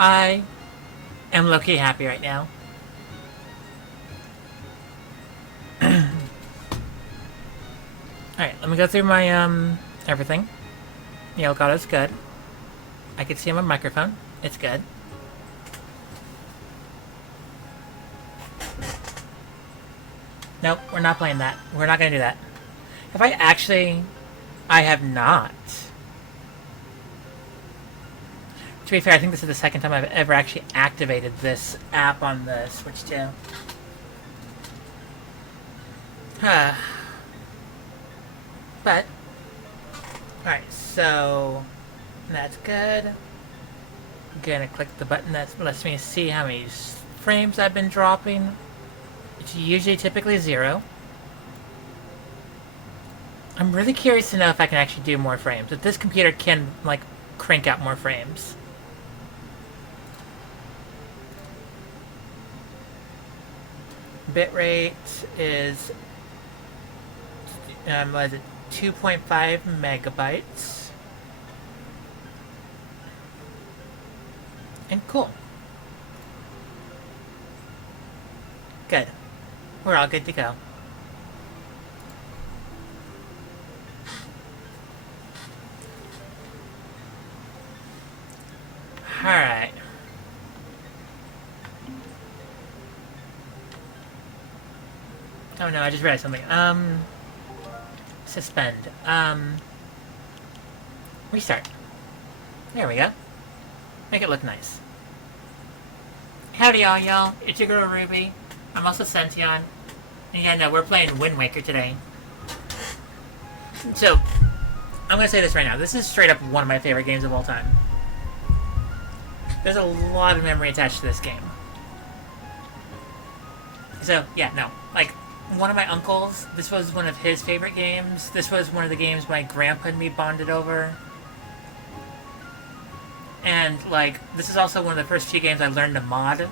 I am low-key happy right now. Alright, let me go through my, everything. The Elgato's good. I can see my microphone. It's good. Nope, we're not playing that. We're not gonna do that. Have I actually... I have not. To be fair, I think this is the second time I've ever actually activated this app on the Switch 2. But... Alright, so... That's good. Gonna click the button that lets me see how many frames I've been dropping. It's usually typically 0. I'm really curious to know if I can actually do more frames. If this computer can, like, crank out more frames. Bitrate is... what is it? 2.5 megabytes. And cool. Good. We're all good to go. Alright. Oh no, I just realized something. Suspend. Restart. There we go. Make it look nice. Howdy y'all. It's your girl Ruby. I'm also Sention. And yeah, no, we're playing Wind Waker today. So, I'm gonna say this right now. This is straight up one of my favorite games of all time. There's a lot of memory attached to this game. So, yeah, no. Like, one of my uncles, this was one of his favorite games. This was one of the games my grandpa and me bonded over. And, like, this is also one of the first few games I learned to mod.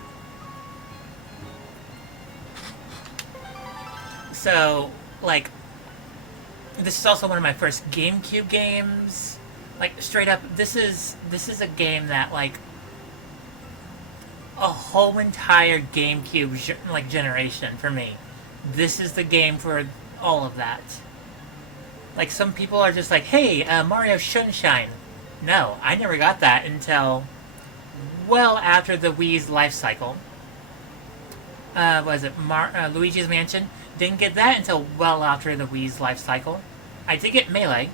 So, like, this is also one of my first GameCube games. Like, straight up, this is a game that, like, a whole entire GameCube, like, generation for me. This is the game for all of that. Like, some people are just like, hey, Mario Sunshine. No, I never got that until well after the Wii's life cycle. Was it Luigi's Mansion? Didn't get that until well after the Wii's life cycle. I did get Melee.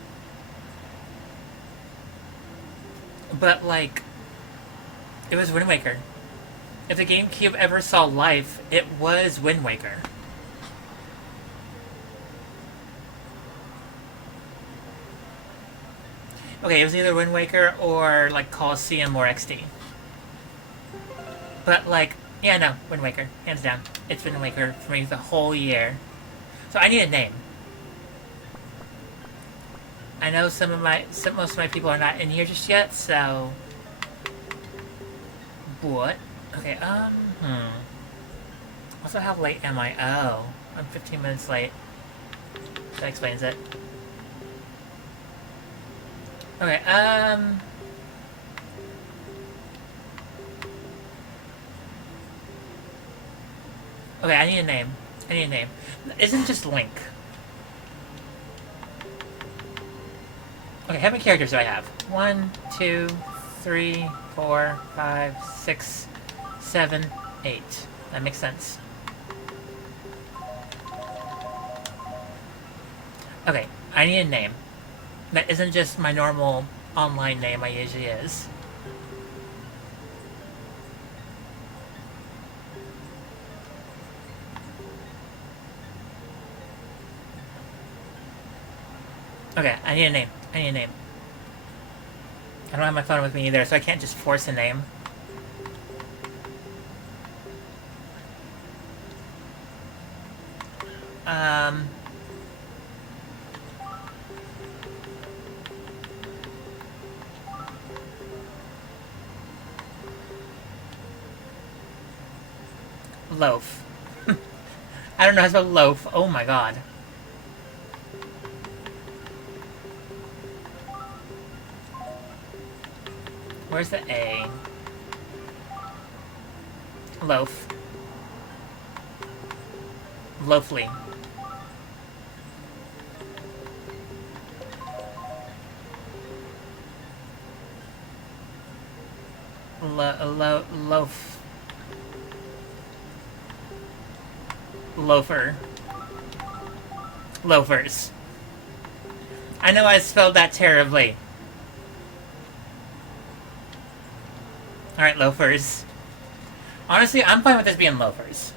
But, like, it was Wind Waker. If the GameCube ever saw life, it was Wind Waker. Okay, it was either Wind Waker or, like, Colosseum or XD. But, like, yeah, no, Wind Waker. Hands down. It's Wind Waker for me the whole year. So I need a name. I know most of my people are not in here just yet, so... What? Okay, Also, how late am I? Oh, I'm 15 minutes late. That explains it. Okay, Okay, I need a name. Isn't just Link. Okay, how many characters do I have? 1, 2, 3, 4, 5, 6, 7, 8. That makes sense. Okay, I need a name. That isn't just my normal online name I usually is. Okay, I need a name. I don't have my phone with me either, so I can't just force a name. Loaf. I don't know how to spell loaf. Oh my god. Where's the A? Loaf. Loafly. Loaf. Loafer. Loafers. I know I spelled that terribly. Alright, loafers. Honestly, I'm fine with this being loafers.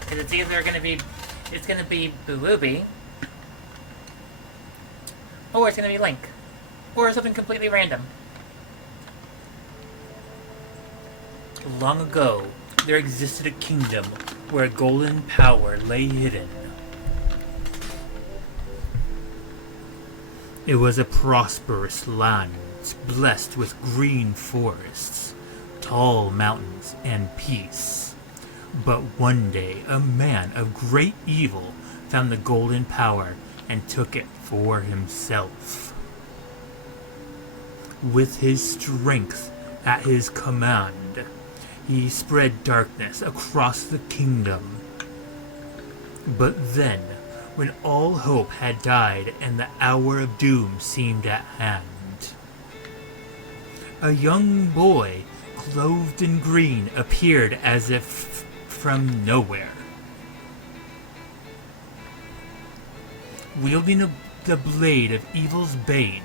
Because it's either gonna be... It's gonna be Boo-Booby. Or it's gonna be Link. Or something completely random. Long ago, there existed a kingdom where a golden power lay hidden. It was a prosperous land, blessed with green forests, tall mountains, and peace. But one day, a man of great evil found the golden power and took it for himself. With his strength at his command, he spread darkness across the kingdom. But then, when all hope had died and the hour of doom seemed at hand, a young boy, clothed in green, appeared as if from nowhere. Wielding the blade of evil's bane,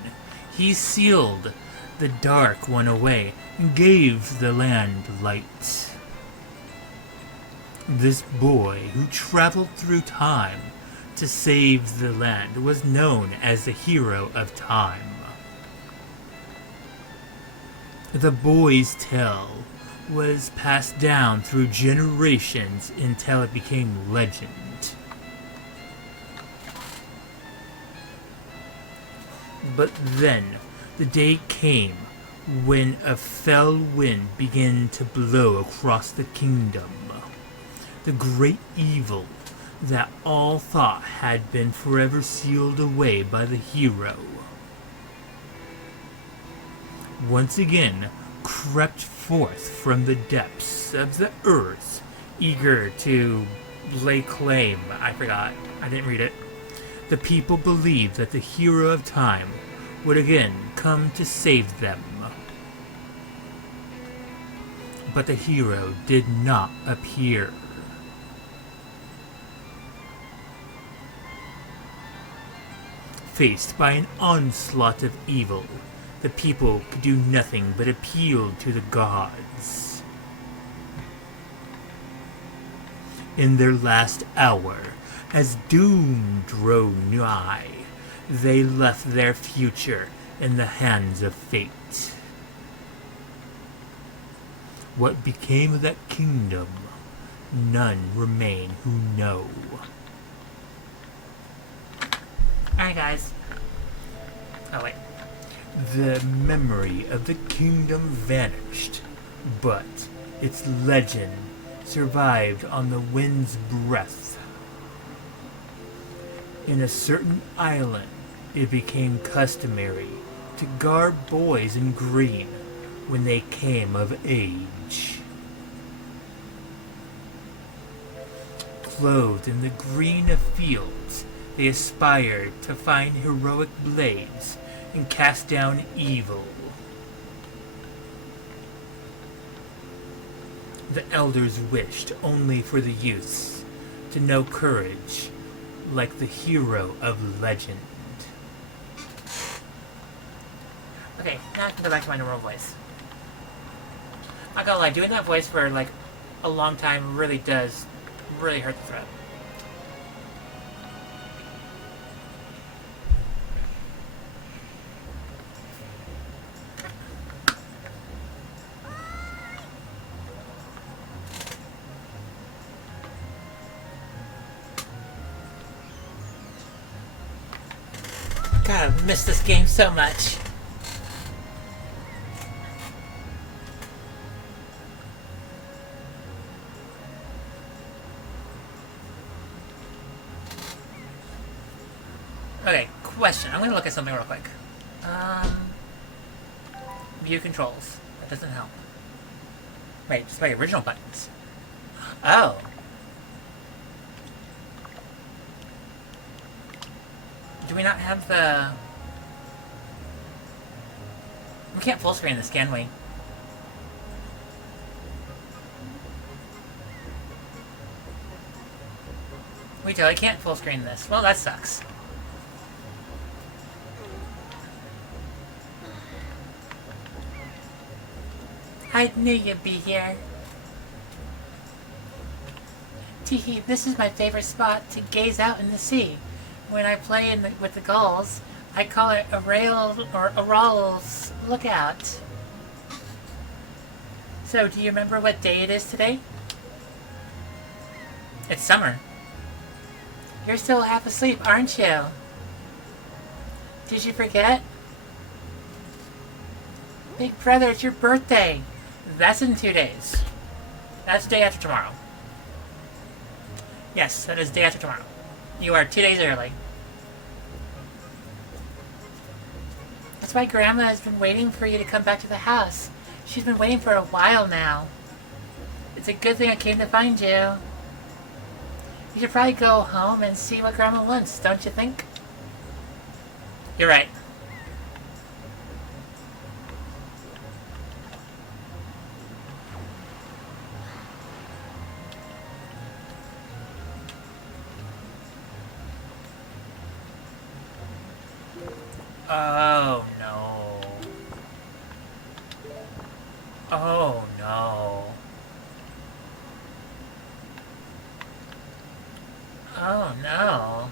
he sealed the dark one away and gave the land light. This boy, who traveled through time to save the land, was known as the hero of time. The boy's tale was passed down through generations until it became legend. But then, the day came when a fell wind began to blow across the kingdom. The great evil that all thought had been forever sealed away by the hero once again crept forth from the depths of the earth, eager to lay claim. I forgot. I didn't read it. The people believed that the hero of time would again come to save them. But the hero did not appear. Faced by an onslaught of evil, the people could do nothing but appeal to the gods. In their last hour, as doom drew nigh, they left their future in the hands of fate. What became of that kingdom, none remain who know. Alright, guys. Oh, wait. The memory of the kingdom vanished, but its legend survived on the wind's breath. In a certain island, it became customary to garb boys in green when they came of age. Clothed in the green of fields, they aspired to find heroic blades and cast down evil. The elders wished only for the youths to know courage like the hero of legend. Okay, now I can go back to my normal voice. I gotta lie, doing that voice for like a long time really does really hurt the throat. God, I miss this game so much. Okay, question. I'm gonna look at something real quick. view controls. That doesn't help. Wait, just my original buttons. Oh. Do we not have the... We can't full screen this, can we? We totally can't full screen this. Well, that sucks. I knew you'd be here. Teehee, this is my favorite spot to gaze out in the sea. When I play with the gulls, I call it a rail or a Rawls lookout. So, do you remember what day it is today? It's summer. You're still half asleep, aren't you? Did you forget? Big brother, it's your birthday. That's in 2 days. That's day after tomorrow. Yes, that is day after tomorrow. You are 2 days early. That's why Grandma has been waiting for you to come back to the house. She's been waiting for a while now. It's a good thing I came to find you. You should probably go home and see what Grandma wants, don't you think? You're right. Oh, no. Oh, no. Oh, no.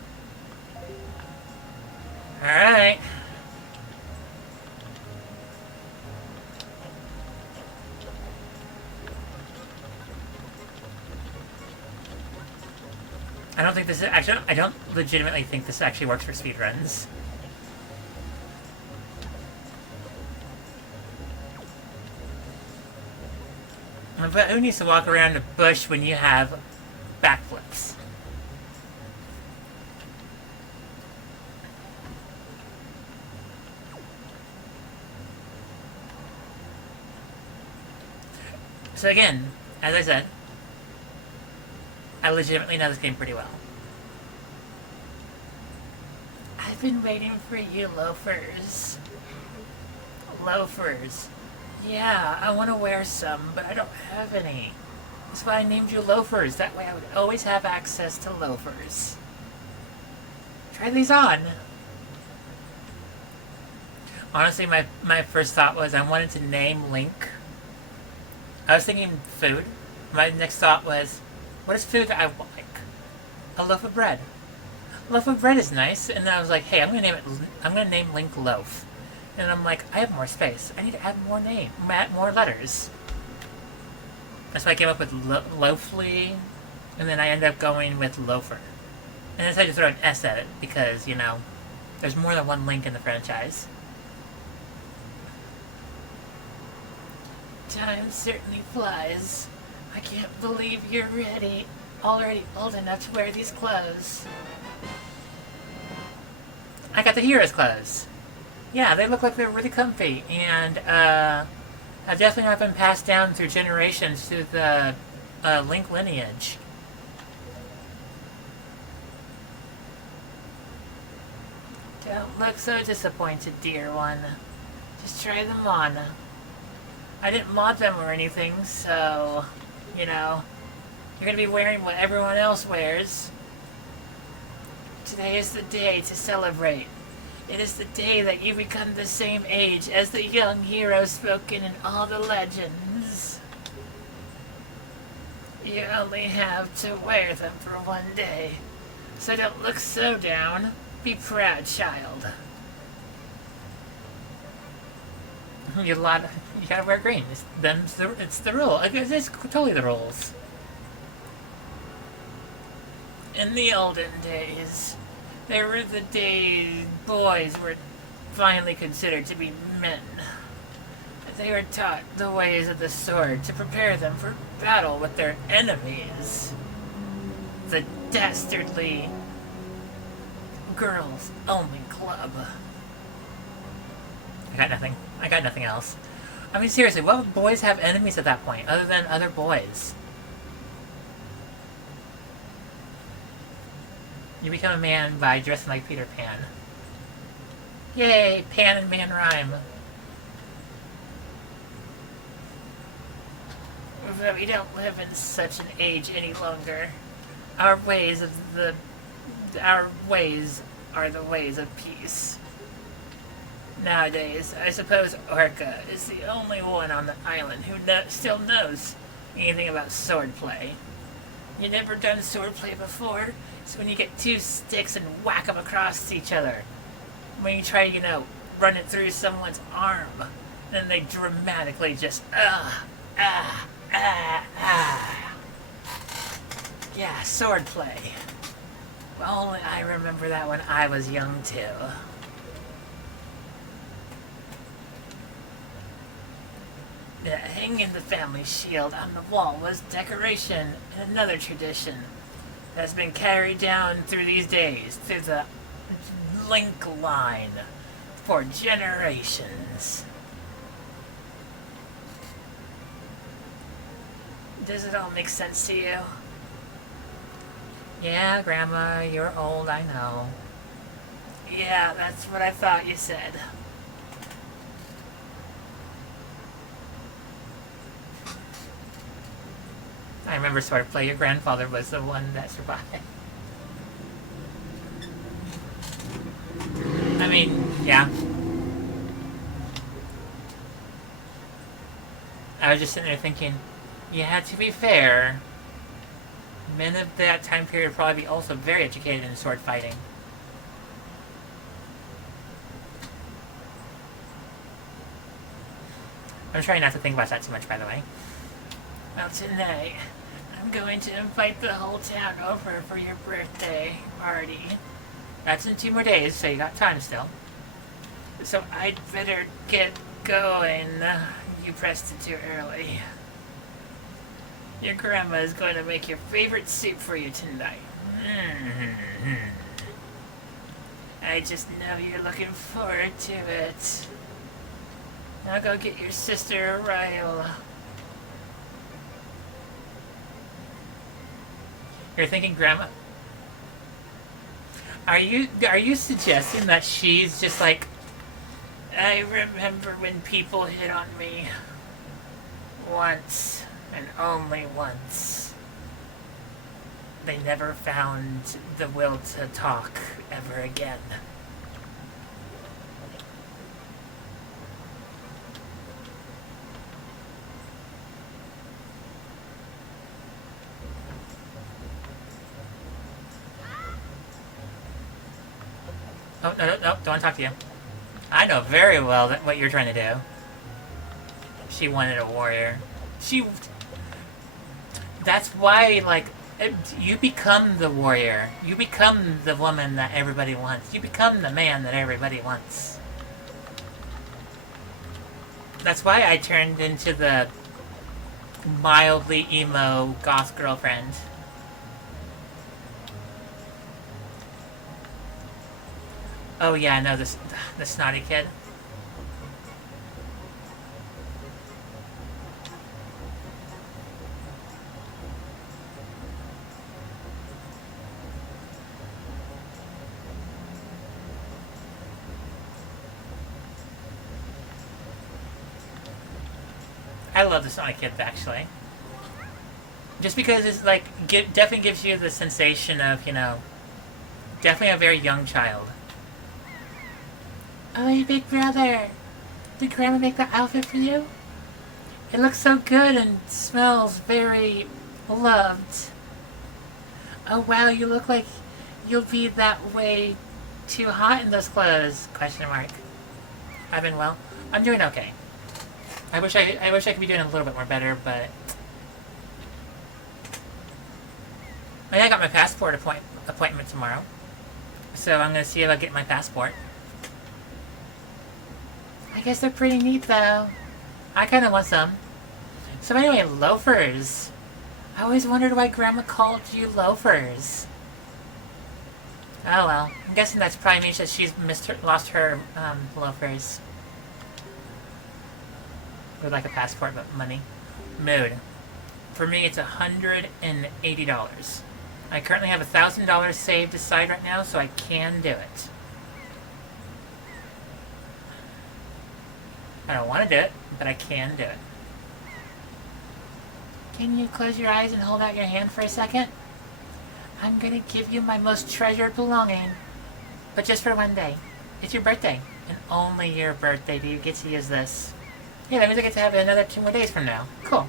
Alright. I don't think this is actually... I don't legitimately think this actually works for speedruns. But who needs to walk around a bush when you have backflips? So again, as I said, I legitimately know this game pretty well. I've been waiting for you, loafers. Loafers. Yeah, I want to wear some, but I don't have any. That's why I named you loafers. That way I would always have access to loafers. Try these on. Honestly, my first thought was I wanted to name Link. I was thinking food. My next thought was, what is food that I like? A loaf of bread. A loaf of bread is nice. And then I was like, hey, I'm gonna name Link Loaf. And I'm like, I have more space. I need to add more letters. That's why I came up with Loafly, and then I ended up going with Loafer. And I decided to throw an S at it, because, you know, there's more than one Link in the franchise. Time certainly flies. I can't believe you're already old enough to wear these clothes. I got the hero's clothes. Yeah, they look like they're really comfy, and have definitely not been passed down through generations through the Link lineage. Don't look so disappointed, dear one. Just try them on. I didn't mod them or anything, so, you know, you're gonna be wearing what everyone else wears. Today is the day to celebrate. It is the day that you become the same age as the young hero spoken in all the legends. You only have to wear them for one day, so don't look so down. Be proud, child. You gotta wear green. It's the rule. It's totally the rules. In the olden days, there were the days boys were finally considered to be men. They were taught the ways of the sword to prepare them for battle with their enemies. The dastardly girls only club. I got nothing else. I mean, seriously, what would boys have enemies at that point, other than other boys? You become a man by dressing like Peter Pan. Yay, Pan and Man rhyme. But we don't live in such an age any longer. Our ways are the ways of peace. Nowadays, I suppose Orca is the only one on the island who still knows anything about swordplay. You never done swordplay before? It's when you get two sticks and whack them across each other. When you try, run it through someone's arm. Then they dramatically just, Yeah, swordplay. Well, only I remember that when I was young, too. Hanging the family shield on the wall was decoration and another tradition that's been carried down through these days, through the link line, for generations. Does it all make sense to you? Yeah, Grandma, you're old, I know. Yeah, that's what I thought you said. I remember swordplay. Your grandfather was the one that survived. I mean, yeah. I was just sitting there thinking, yeah, to be fair, men of that time period would probably be also very educated in sword fighting. I'm trying not to think about that too much, by the way. Well, tonight, I'm going to invite the whole town over for your birthday party. That's in 2 more days, so you got time still. So I'd better get going. You pressed it too early. Your grandma is going to make your favorite soup for you tonight. I just know you're looking forward to it. Now go get your sister Ryola. You're thinking, Grandma? Are you suggesting that she's just like, I remember when people hit on me once and only once. They never found the will to talk ever again. Oh, no, don't want to talk to you. I know very well what you're trying to do. She wanted a warrior. That's why, like, you become the warrior. You become the woman that everybody wants. You become the man that everybody wants. That's why I turned into the mildly emo goth girlfriend. Oh yeah, I know the snotty kid. I love the snotty kid actually. Just because it's like definitely gives you the sensation of, definitely a very young child. Oh, hey, big brother. Did Grandma make the outfit for you? It looks so good and smells very loved. Oh, wow, you look like you'll be that way too hot in those clothes? Question mark. I've been well. I'm doing okay. I wish I could be doing a little bit more better, but I got my passport appointment tomorrow. So I'm gonna see if I get my passport. I guess they're pretty neat, though. I kind of want some. So anyway, loafers. I always wondered why Grandma called you loafers. Oh well. I'm guessing that's probably means that she's lost her loafers. With like a passport, but money. Mood. For me, it's $180. I currently have $1,000 saved aside right now, so I can do it. I don't want to do it, but I can do it. Can you close your eyes and hold out your hand for a second? I'm gonna give you my most treasured belonging. But just for one day. It's your birthday. And only your birthday do you get to use this. Yeah, that means I get to have it another 2 more days from now. Cool.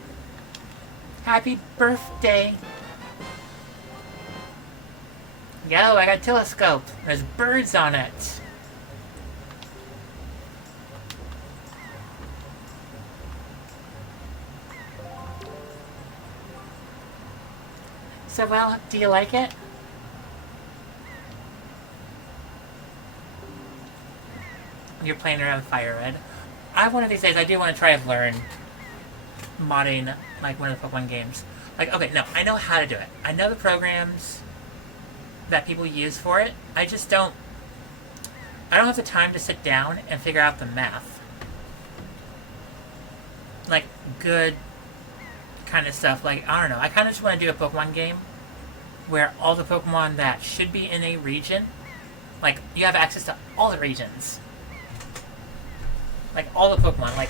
Happy birthday. Yo, I got a telescope. There's birds on it. So, well, do you like it? You're playing around with Fire Red. One of these days, I do want to try and learn modding, like, one of the Pokemon games. Like, okay, no, I know how to do it. I know the programs that people use for it. I just don't... I don't have the time to sit down and figure out the math. Like, good kind of stuff. Like, I don't know. I kind of just want to do a Pokemon game where all the Pokemon that should be in a region, like, you have access to all the regions. Like, all the Pokemon. Like,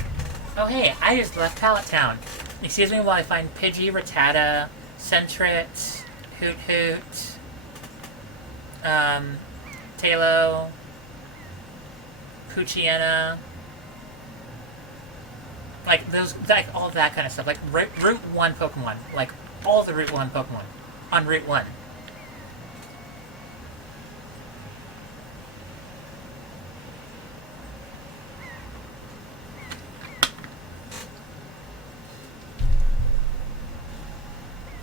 oh, hey, I just left Pallet Town. Excuse me while I find Pidgey, Rattata, Sentret, Hoot Hoot, Talo, Poochyena. Like, those, like, all that kind of stuff. Like, Route 1 Pokemon. Like, all the Route 1 Pokemon on Route 1.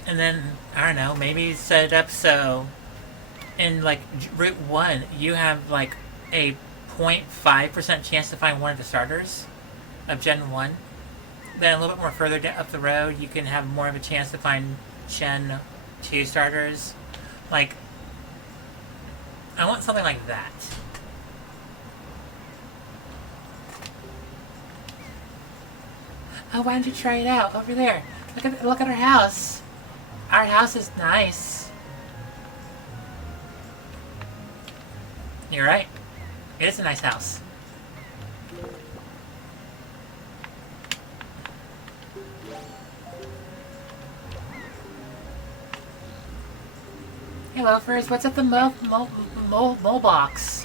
And then, I don't know, maybe set it up so in, like, Route 1, you have, like, a 0.5% chance to find one of the starters of Gen 1. Then a little bit more further up the road, you can have more of a chance to find Gen 2 starters. Like, I want something like that. Oh, why don't you try it out over there? Look at our house. Our house is nice. You're right. It is a nice house. Hey, loafers, what's at the mole box?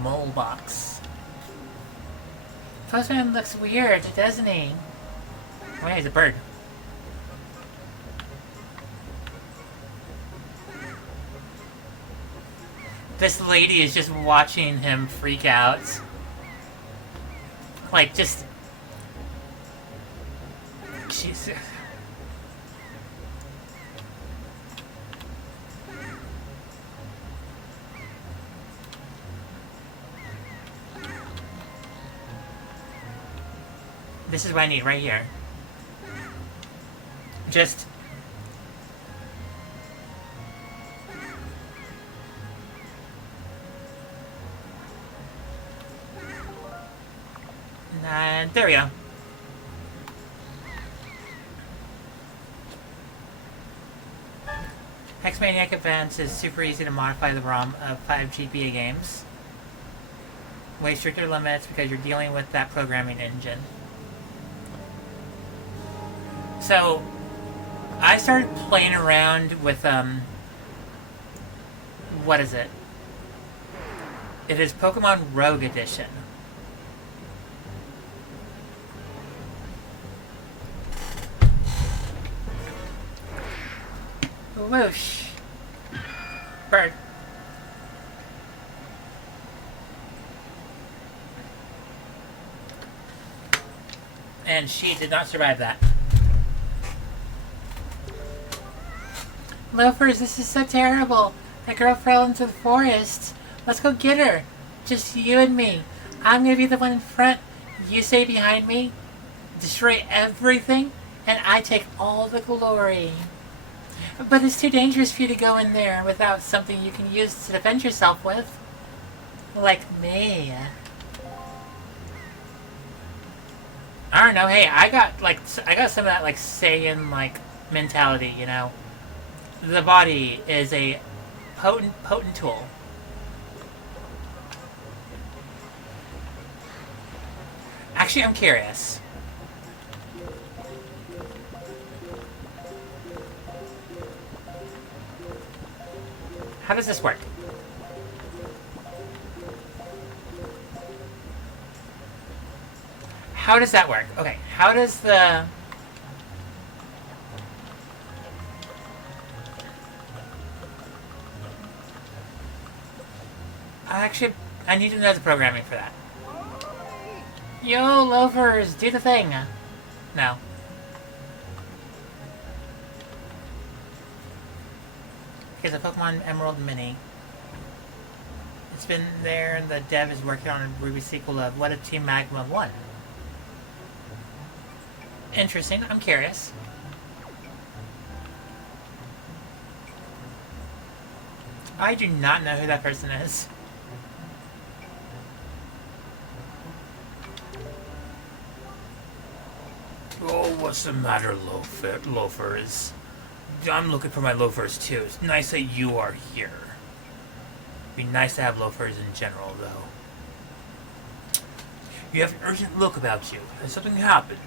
Mole box. Postman looks weird, doesn't he? Oh yeah, he's a bird. This lady is just watching him freak out. Like, just... Jesus. This is what I need right here. Just... And there we go. Hexmaniac Advance is super easy to modify the ROM of 5 GBA games. Way stricter limits because you're dealing with that programming engine. So, I started playing around with, what is it? It is Pokemon Rogue Edition. Whoosh. Bird. And she did not survive that. Loafers, this is so terrible. That girl fell into the forest. Let's go get her. Just you and me. I'm gonna be the one in front. You stay behind me. Destroy everything. And I take all the glory. But it's too dangerous for you to go in there without something you can use to defend yourself with. Like me. don't know. Hey, I got some of that like Saiyan like mentality. You know, the body is a potent tool. Actually, I'm curious. How does this work? How does that work? Okay, how does the... I need to know the programming for that. Yo, loafers, do the thing. No. Here's a Pokemon Emerald Mini. It's been there, and the dev is working on a Ruby sequel of What If Team Magma 1. Interesting, I'm curious. I do not know who that person is. Oh, what's the matter, loafers? I'm looking for my loafers too. It's nice that you are here. Be nice to have loafers in general, though. You have an urgent look about you. Has something happened?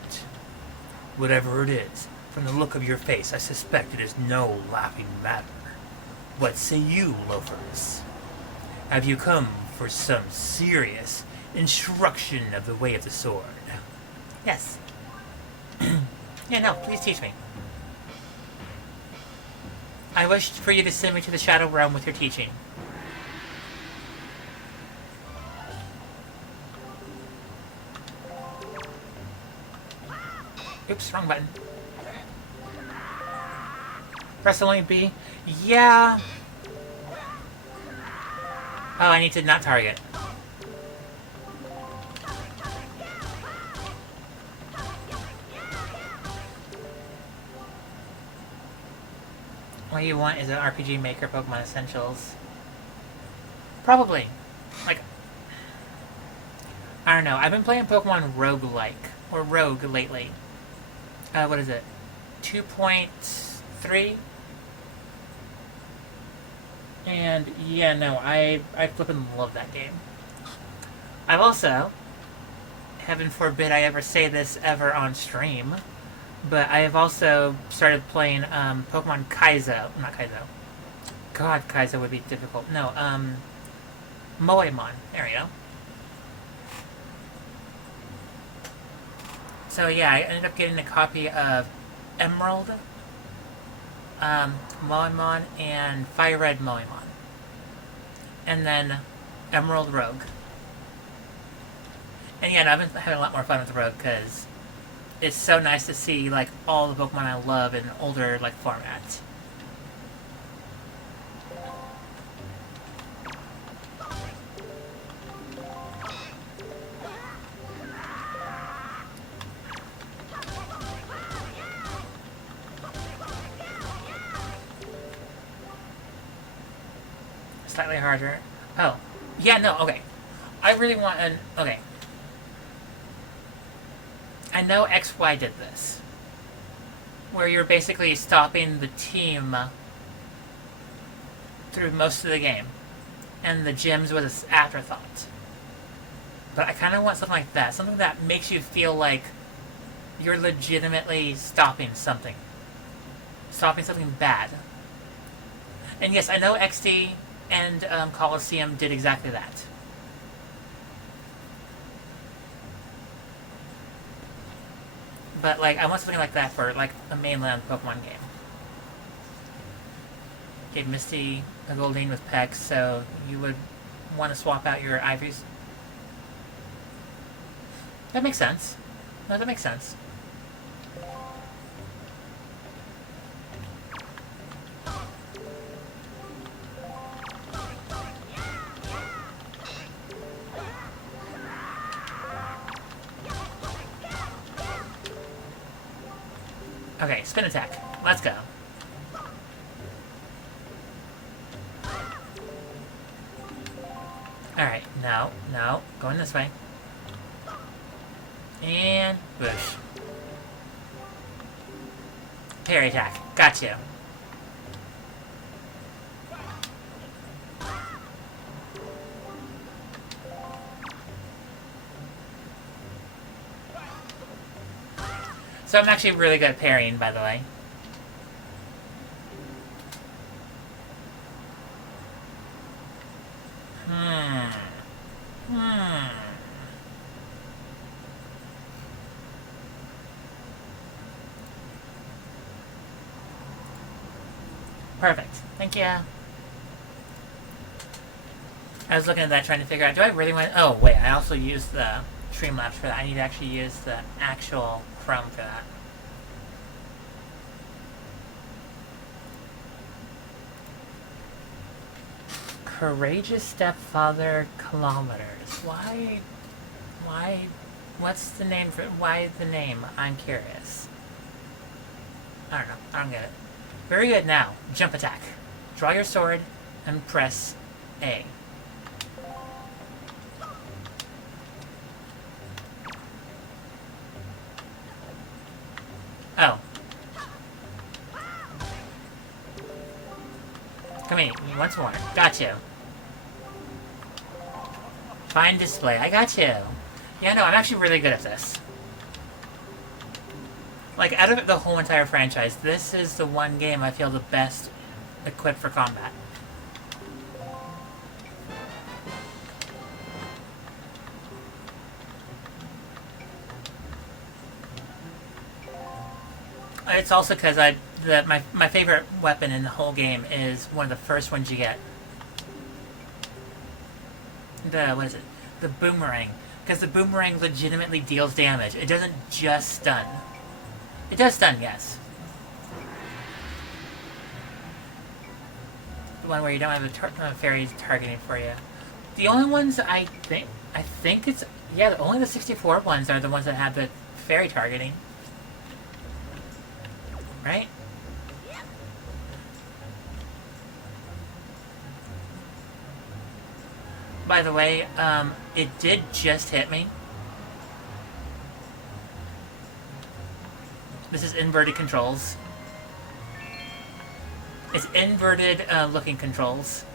Whatever it is, from the look of your face, I suspect it is no laughing matter. What say you, loafers? Have you come for some serious instruction of the way of the sword? Yes. Yeah, no, please teach me. I wish for you to send me to the Shadow Realm with your teaching. Oops, wrong button. Press only B. Yeah. Oh, I need to not target. What you want is an RPG Maker Pokemon Essentials. Probably. Like, I don't know. I've been playing Pokemon Roguelike, or Rogue lately. What is it? 2.3? And, yeah, no, I flippin' love that game. I've also, heaven forbid I ever say this ever on stream, but I have also started playing Pokemon Kaizo. Not Kaizo. God, Kaizo would be difficult. No, Moemon. There we go. So yeah, I ended up getting a copy of Emerald, Moemon, and Fire Red Moemon. And then Emerald Rogue. And yeah, no, I've been having a lot more fun with Rogue because it's so nice to see like all the Pokemon I love in older like formats. Slightly harder. Oh. Yeah, no, okay. I really want an... Okay. I know XY did this. Where you're basically stopping the team through most of the game. And the gyms was an afterthought. But I kind of want something like that. Something that makes you feel like you're legitimately stopping something. Stopping something bad. And yes, I know XD and Coliseum did exactly that. But, like, I want something like that for, like, a mainland Pokemon game. Gave Misty a Goldeen with Pex, so you would want to swap out your Ivies. That makes sense. No, that makes sense. Okay, spin attack. Let's go. Alright, no, going this way. And whoosh. Parry attack. Got you. So I'm actually really good at parrying, by the way. Perfect. Thank you. I was looking at that trying to figure out, do I really want... Oh, wait, I also used the Streamlabs for that. I need to actually use the actual Chrome for that. Courageous Stepfather Kilometers. Why... What's the name for... Why the name? I'm curious. I don't know. I don't get it. Very good. Now, jump attack. Draw your sword and press A. Oh. Come here, once more. Got you. Fine display. I got you. Yeah, no, I'm actually really good at this. Like, out of the whole entire franchise, this is the one game I feel the best equipped for combat. It's also because my favorite weapon in the whole game is one of the first ones you get. What is it? The boomerang. Because the boomerang legitimately deals damage. It doesn't just stun. It does stun, yes. The one where you don't have a fairy targeting for you. The only ones I think it's... Yeah, only the 64 ones are the ones that have the fairy targeting. Right? By the way, it did just hit me. This is inverted controls. It's inverted looking controls.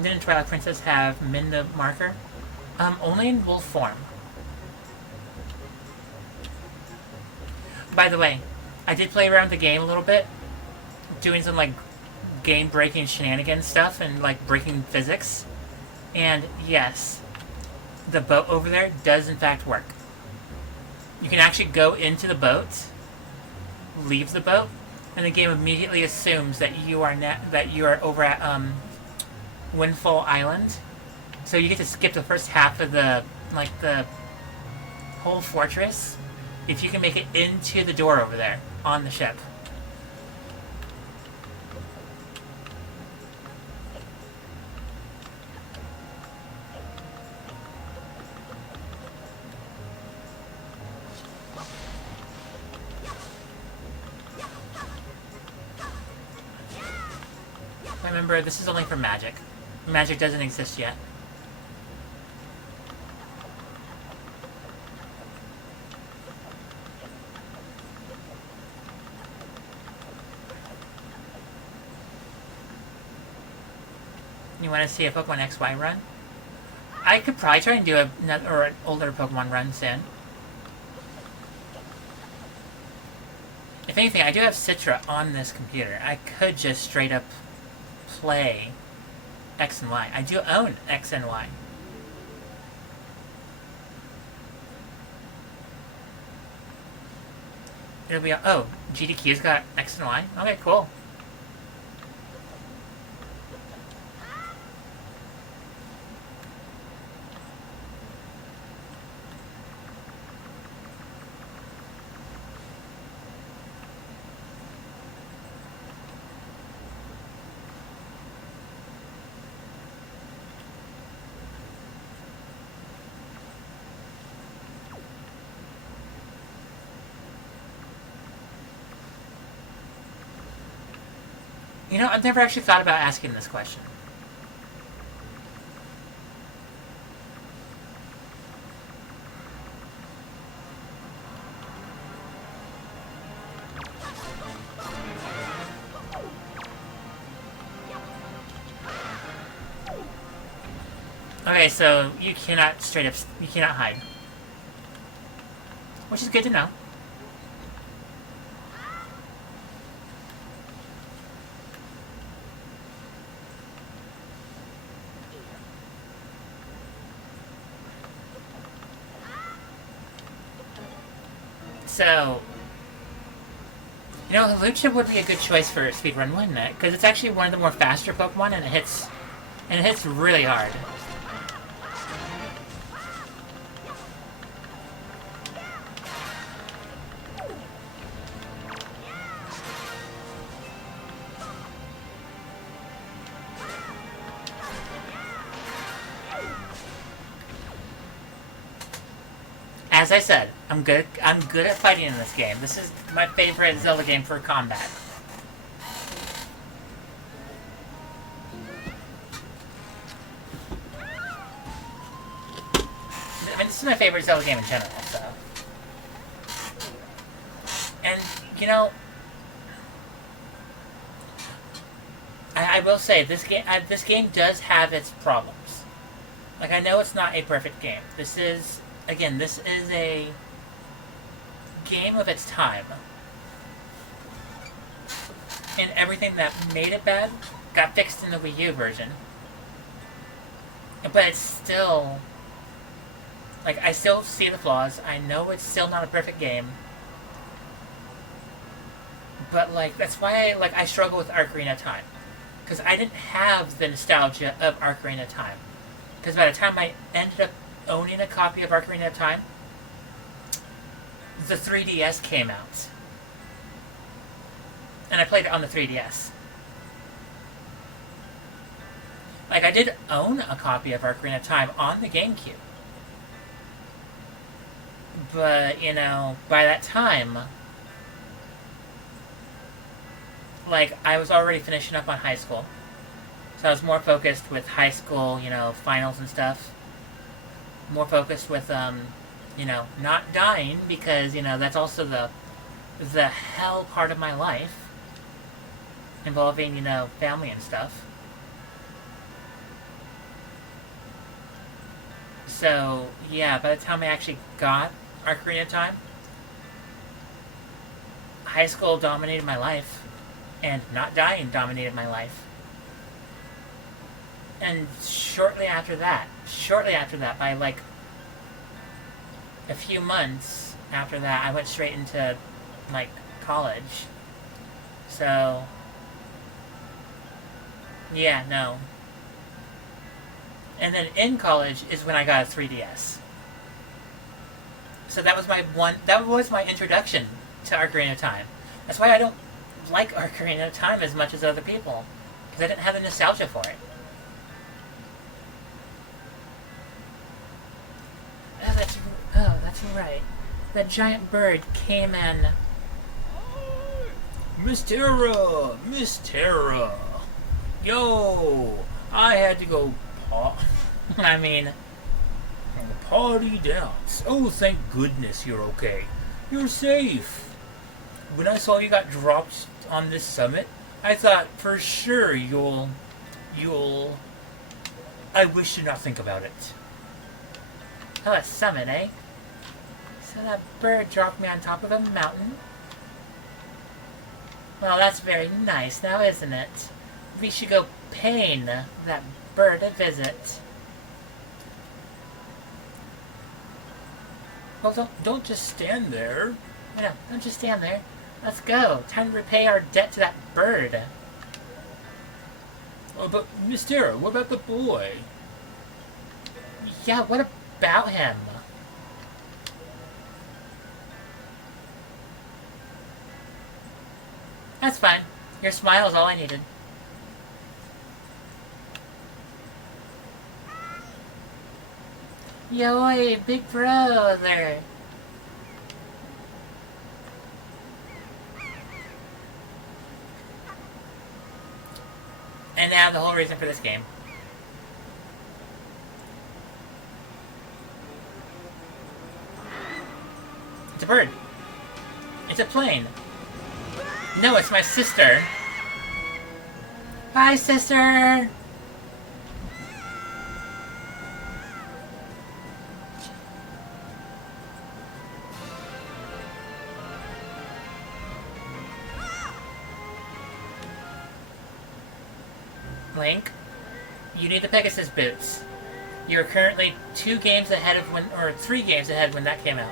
Didn't Twilight Princess have Minda marker? Only in wolf form. By the way, I did play around the game a little bit, doing some like game-breaking shenanigans stuff and like breaking physics. And yes, the boat over there does in fact work. You can actually go into the boat, leave the boat, and the game immediately assumes that you are over at Windfall Island. So you get to skip the first half of the whole fortress if you can make it into the door over there on the ship. Remember, this is only for magic. Magic doesn't exist yet. You want to see a Pokemon XY run? I could probably try and do an older Pokemon run soon. If anything, I do have Citra on this computer. I could just straight up play X and Y. I do own X and Y. It'll be... Oh, GDQ's got X and Y? Okay, cool. You know, I've never actually thought about asking this question. Okay, so you cannot straight up, you cannot hide. Which is good to know. So, you know, Lucha would be a good choice for speedrun, wouldn't it? Because it's actually one of the more faster Pokemon, and it hits really hard. As I said, I'm good at fighting in this game. This is my favorite Zelda game for combat. I mean, this is my favorite Zelda game in general, so. And, you know, I will say, this game does have its problems. Like, I know it's not a perfect game. This is a game of its time. And everything that made it bad got fixed in the Wii U version. But it's still... Like, I still see the flaws. I know it's still not a perfect game. But, like, that's why I struggle with Ocarina of Time. Because I didn't have the nostalgia of Ocarina of Time. Because by the time I ended up owning a copy of Ocarina of Time, the 3DS came out. And I played it on the 3DS. Like, I did own a copy of Ocarina of Time on the GameCube. But, you know, by that time, like, I was already finishing up on high school. So I was more focused with high school, you know, finals and stuff. More focused with, you know, not dying, because, you know, that's also the hell part of my life. Involving, you know, family and stuff. So, yeah, by the time I actually got Ocarina of Time, high school dominated my life. And not dying dominated my life. And shortly after that, by like a few months after that, I went straight into like college. So, yeah, no. And then in college is when I got a 3DS. So that was my introduction to Ocarina of Time. That's why I don't like Ocarina of Time as much as other people. Because I didn't have the nostalgia for it. That's right. That giant bird came in. Miss Terra! Yo! I had to go party dance. Oh, thank goodness you're okay. You're safe. When I saw you got dropped on this summit, I thought for sure you'll... I wish to not think about it. Oh, a summit, eh? So that bird dropped me on top of a mountain? Well, that's very nice now, isn't it? We should go paying that bird a visit. Well, don't just stand there. No, don't just stand there. Let's go. Time to repay our debt to that bird. Oh, but Miss Terra, what about the boy? Yeah, what about him? That's fine. Your smile is all I needed. Yo, big brother. And now the whole reason for this game. It's a bird. It's a plane. No, it's my sister. Bye, sister! Link, you need the Pegasus boots. You're currently 2 games ahead of when, or 3 games ahead when that came out.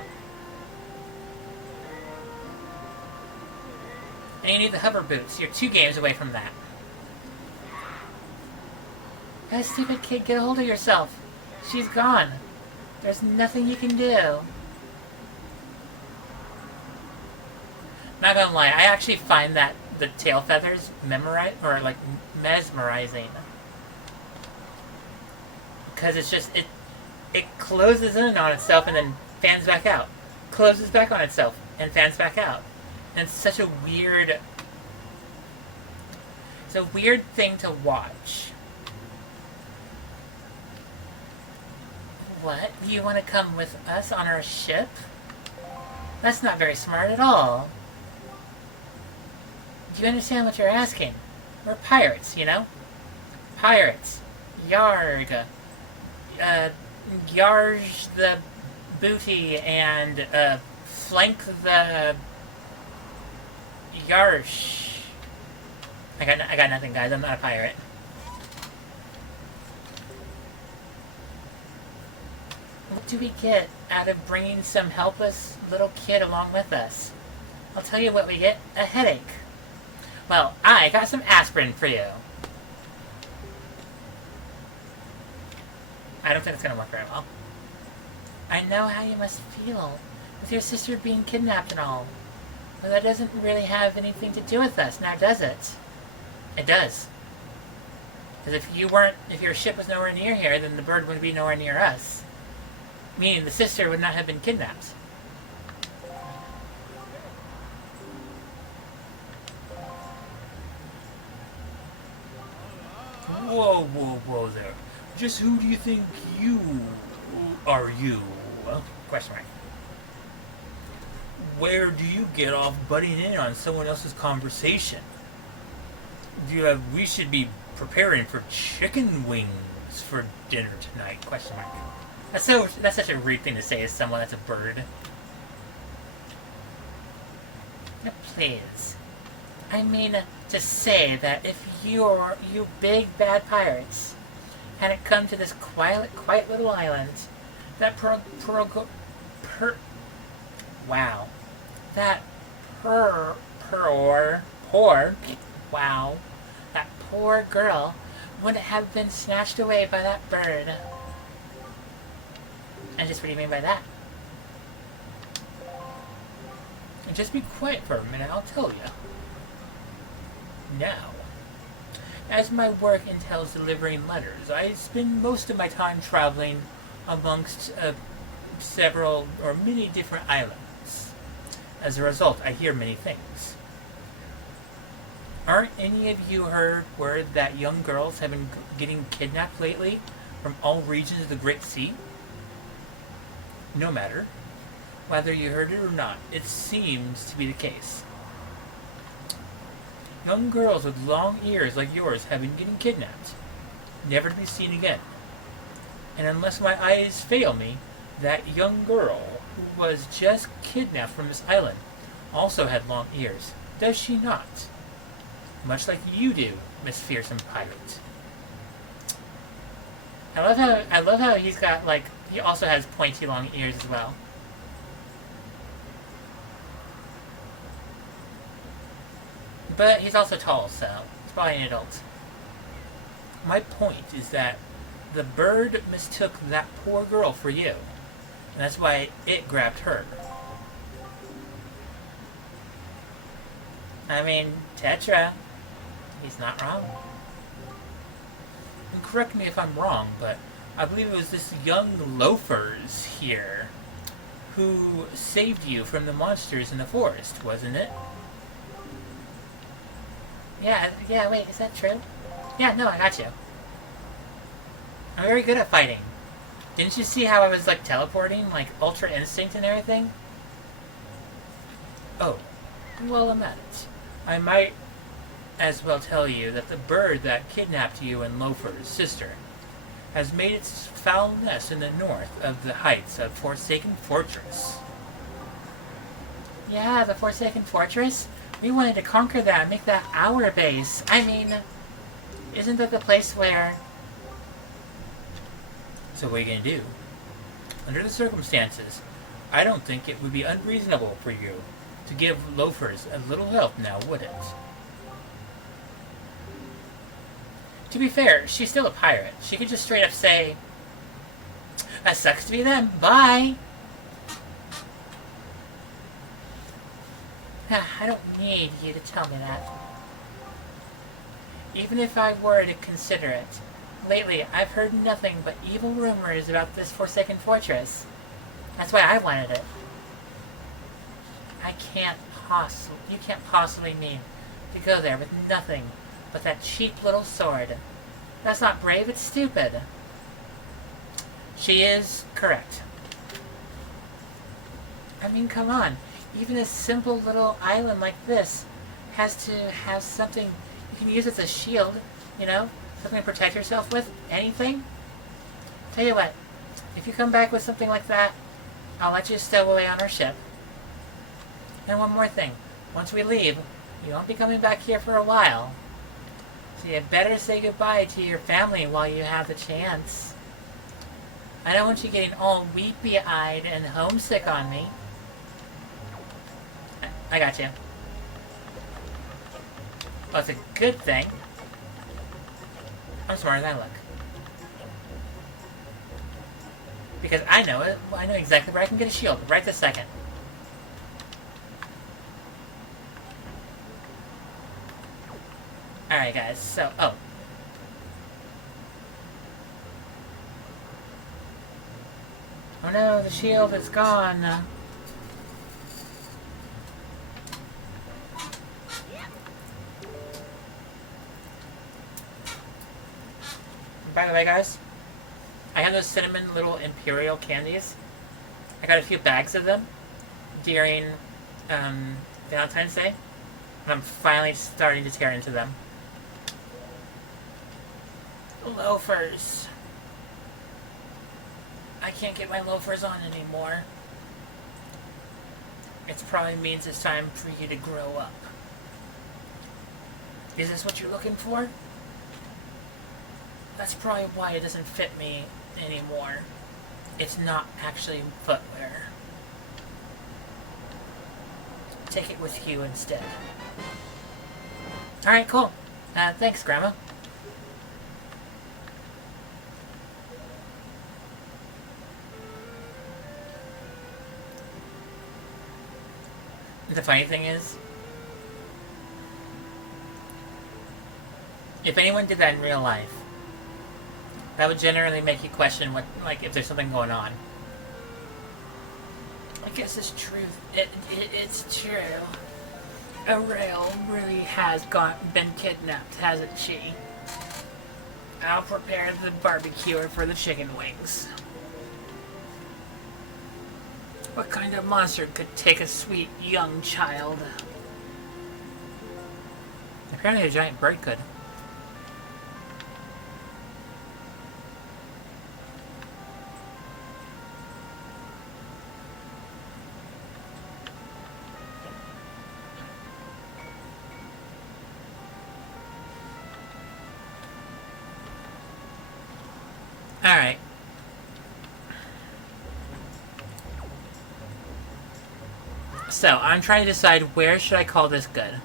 And you need the hover boots. You're 2 games away from that. That stupid kid, get a hold of yourself. She's gone. There's nothing you can do. Not gonna lie, I actually find that the tail feathers mesmerizing. Because it's just, it closes in on itself and then fans back out. Closes back on itself and fans back out. And it's such a weird... It's a weird thing to watch. What? You want to come with us on our ship? That's not very smart at all. Do you understand what you're asking? We're pirates, you know? Pirates. Yarg. Yarge the booty and, flank the... Yarsh. I got nothing, guys. I'm not a pirate. What do we get out of bringing some helpless little kid along with us? I'll tell you what we get. A headache. Well, I got some aspirin for you. I don't think it's going to work very well. I know how you must feel, with your sister being kidnapped and all. But that doesn't really have anything to do with us, now does it? It does. Because if your ship was nowhere near here, then the bird would be nowhere near us. Meaning the sister would not have been kidnapped. Whoa there. Just who do you think you are you? Well, question mark. Where do you get off butting in on someone else's conversation? We should be preparing for chicken wings for dinner tonight, question mark. That's such a rude thing to say as someone that's a bird. Now, please. I mean to say that if you big bad pirates hadn't come to this quiet little island, that poor girl wouldn't have been snatched away by that bird. And just what do you mean by that? And just be quiet for a minute, I'll tell you. Now, as my work entails delivering letters, I spend most of my time traveling amongst several or many different islands. As a result, I hear many things. Aren't any of you heard word that young girls have been getting kidnapped lately from all regions of the Great Sea? No matter. Whether you heard it or not, it seems to be the case. Young girls with long ears like yours have been getting kidnapped, never to be seen again. And unless my eyes fail me, that young girl who was just kidnapped from this island also had long ears, does she not? Much like you do, Miss Fearsome Pirate. I love how he's got, like, he also has pointy long ears as well. But he's also tall, so he's probably an adult. My point is that the bird mistook that poor girl for you. And that's why it grabbed her. I mean, Tetra, he's not wrong. And correct me if I'm wrong, but I believe it was this young loafers here who saved you from the monsters in the forest, wasn't it? Yeah, wait, is that true? Yeah, no, I got you. I'm very good at fighting. Didn't you see how I was, like, teleporting? Like, Ultra Instinct and everything? Oh, well, I'm at it. I might as well tell you that the bird that kidnapped you and Loafer's sister has made its foul nest in the north of the heights of Forsaken Fortress. Yeah, the Forsaken Fortress? We wanted to conquer that and make that our base. I mean, isn't that the place where... So what are you going to do? Under the circumstances, I don't think it would be unreasonable for you to give Loafers a little help now, would it? To be fair, she's still a pirate. She could just straight up say, that sucks to be them. Bye! I don't need you to tell me that. Even if I were to consider it, lately I've heard nothing but evil rumors about this Forsaken Fortress. That's why I wanted it. You can't possibly mean to go there with nothing but that cheap little sword. That's not brave, it's stupid. She is correct. I mean, come on. Even a simple little island like this has to have something you can use as a shield, you know? Something to protect yourself with. Anything. Tell you what, if you come back with something like that, I'll let you stow away on our ship. And one more thing. Once we leave, you won't be coming back here for a while. So you better say goodbye to your family while you have the chance. I don't want you getting all weepy-eyed and homesick on me. I got you. Well, it's a good thing. I'm smarter than I look. Because I know it. I know exactly where I can get a shield right this second. Alright, guys, so... Oh. Oh no, the shield is gone. By the way, guys, I have those cinnamon little Imperial candies. I got a few bags of them during Valentine's Day, and I'm finally starting to tear into them. Loafers. I can't get my loafers on anymore. It probably means it's time for you to grow up. Is this what you're looking for? That's probably why it doesn't fit me anymore. It's not actually footwear. Take it with you instead. Alright, cool. Thanks, Grandma. The funny thing is, if anyone did that in real life, that would generally make you question what, like, if there's something going on. I guess it's true. It's true. Aurel really has been kidnapped, hasn't she? I'll prepare the barbecue for the chicken wings. What kind of monster could take a sweet young child? Apparently a giant bird could. Alright. So, I'm trying to decide where should I call this good.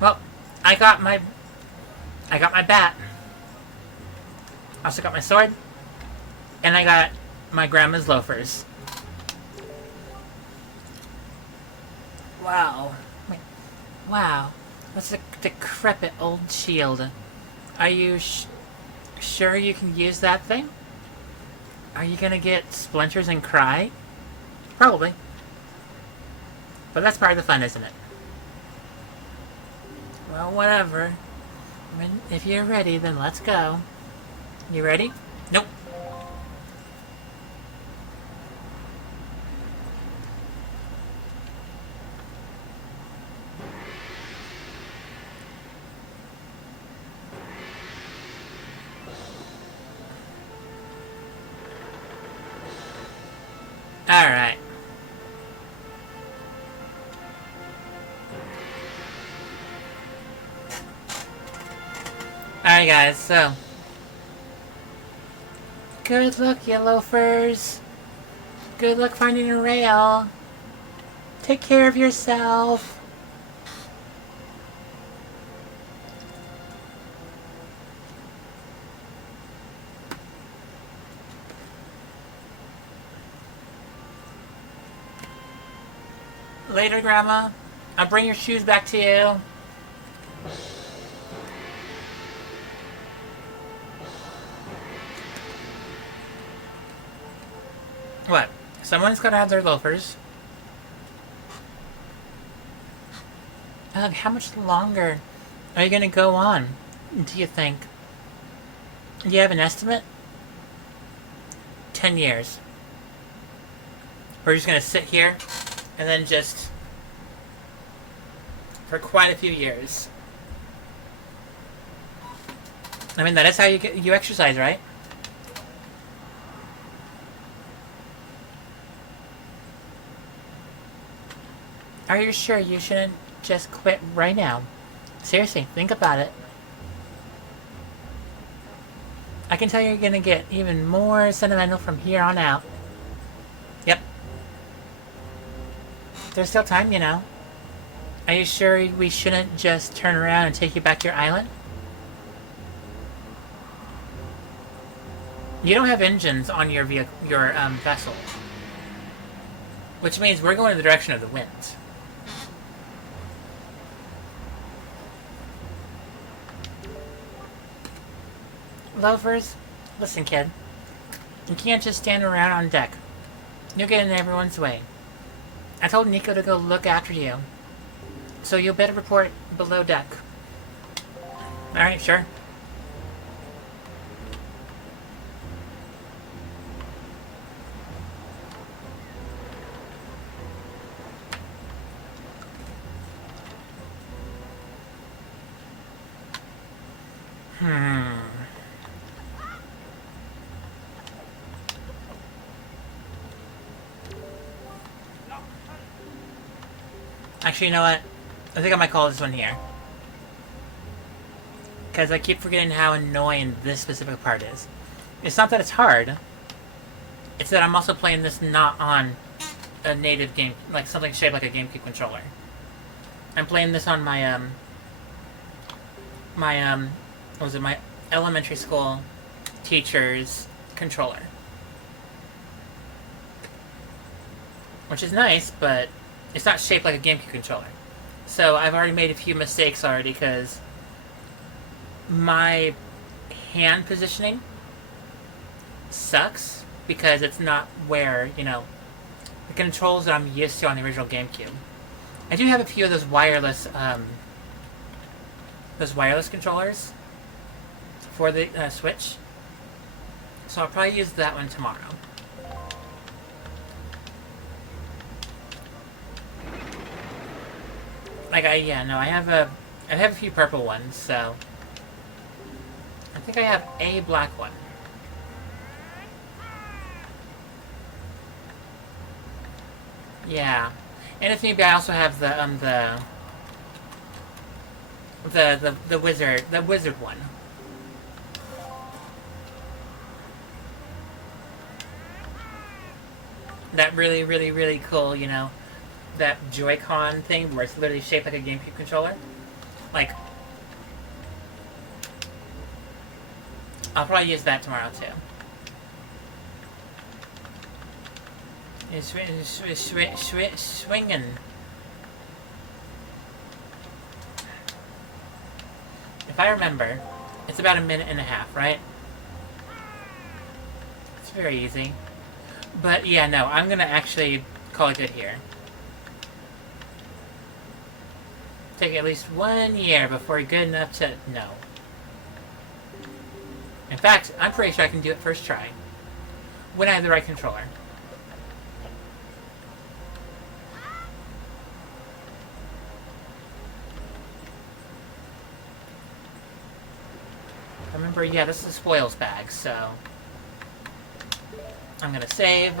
Well, I got my bat. I also got my sword. And I got my grandma's loafers. Wow. Wow. What's a decrepit old shield? Are you sure you can use that thing? Are you gonna get splinters and cry? Probably. But that's part of the fun, isn't it? Well, whatever. I mean, if you're ready, then let's go. You ready? Nope. Alright. Alright guys, so good luck, you loafers. Good luck finding a rail. Take care of yourself. Later, Grandma. I'll bring your shoes back to you. What? Someone's gotta have their loafers. Ugh, how much longer are you gonna go on, do you think? Do you have an estimate? 10 years. We're just gonna sit here and then just for quite a few years. I mean, that is how you exercise, right? Are you sure you shouldn't just quit right now? Seriously, think about it. I can tell you're gonna get even more sentimental from here on out. Yep. There's still time, you know. Are you sure we shouldn't just turn around and take you back to your island? You don't have engines on your vessel. Which means we're going in the direction of the wind. Loafers, listen, kid. You can't just stand around on deck. You'll get in everyone's way. I told Nico to go look after you. So you'll better report below deck. Alright, sure. Actually, you know what? I think I might call this one here. Because I keep forgetting how annoying this specific part is. It's not that it's hard. It's that I'm also playing this not on a native game, like something shaped like a GameCube controller. I'm playing this on my, what was it, my elementary school teacher's controller. Which is nice, but it's not shaped like a GameCube controller. So I've already made a few mistakes already because my hand positioning sucks because it's not where, you know, the controls that I'm used to on the original GameCube. I do have a few of those wireless controllers for the Switch. So I'll probably use that one tomorrow. Like I have a few purple ones, so I think I have a black one. Yeah, and if maybe I also have the wizard one. That really cool, you know, that Joy-Con thing where it's literally shaped like a GameCube controller. Like, I'll probably use that tomorrow too. It's swinging. If I remember, it's about a minute and a half, right? very easy. But yeah, no, I'm gonna actually call it good here. Take at least 1 year before you're good enough to know. In fact, I'm pretty sure I can do it first try. When I have the right controller. Remember, yeah, this is a spoils bag, so I'm gonna save.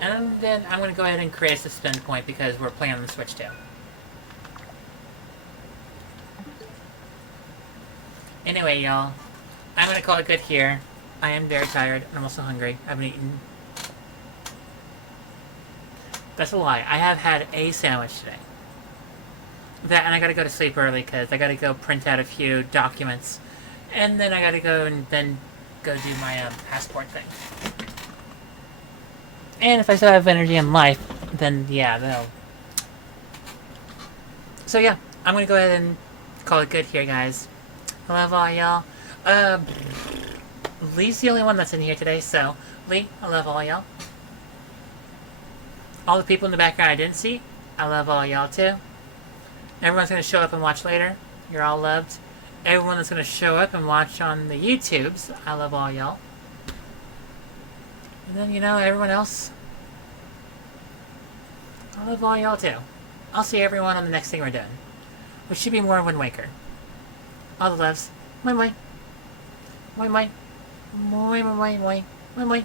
And then I'm gonna go ahead and create a suspend point because we're playing on the Switch too. Anyway, y'all, I'm gonna call it good here. I am very tired, and I'm also hungry. I haven't eaten. That's a lie. I have had a sandwich today. That, and I gotta go to sleep early because I gotta go print out a few documents. And then I gotta go and then go do my passport thing. And if I still have energy in life, then yeah, that'll... So yeah, I'm gonna go ahead and call it good here, guys. I love all y'all. Lee's the only one that's in here today, so Lee, I love all y'all. All the people in the background I didn't see, I love all y'all too. Everyone's gonna show up and watch later. You're all loved. Everyone that's gonna show up and watch on the YouTubes, I love all y'all. And then, you know, everyone else, I love all y'all too. I'll see everyone on the next thing we're doing, which should be more Wind Waker. All the loves. Moi moi. Moi moi. Moi moi moi moi. Moi moi.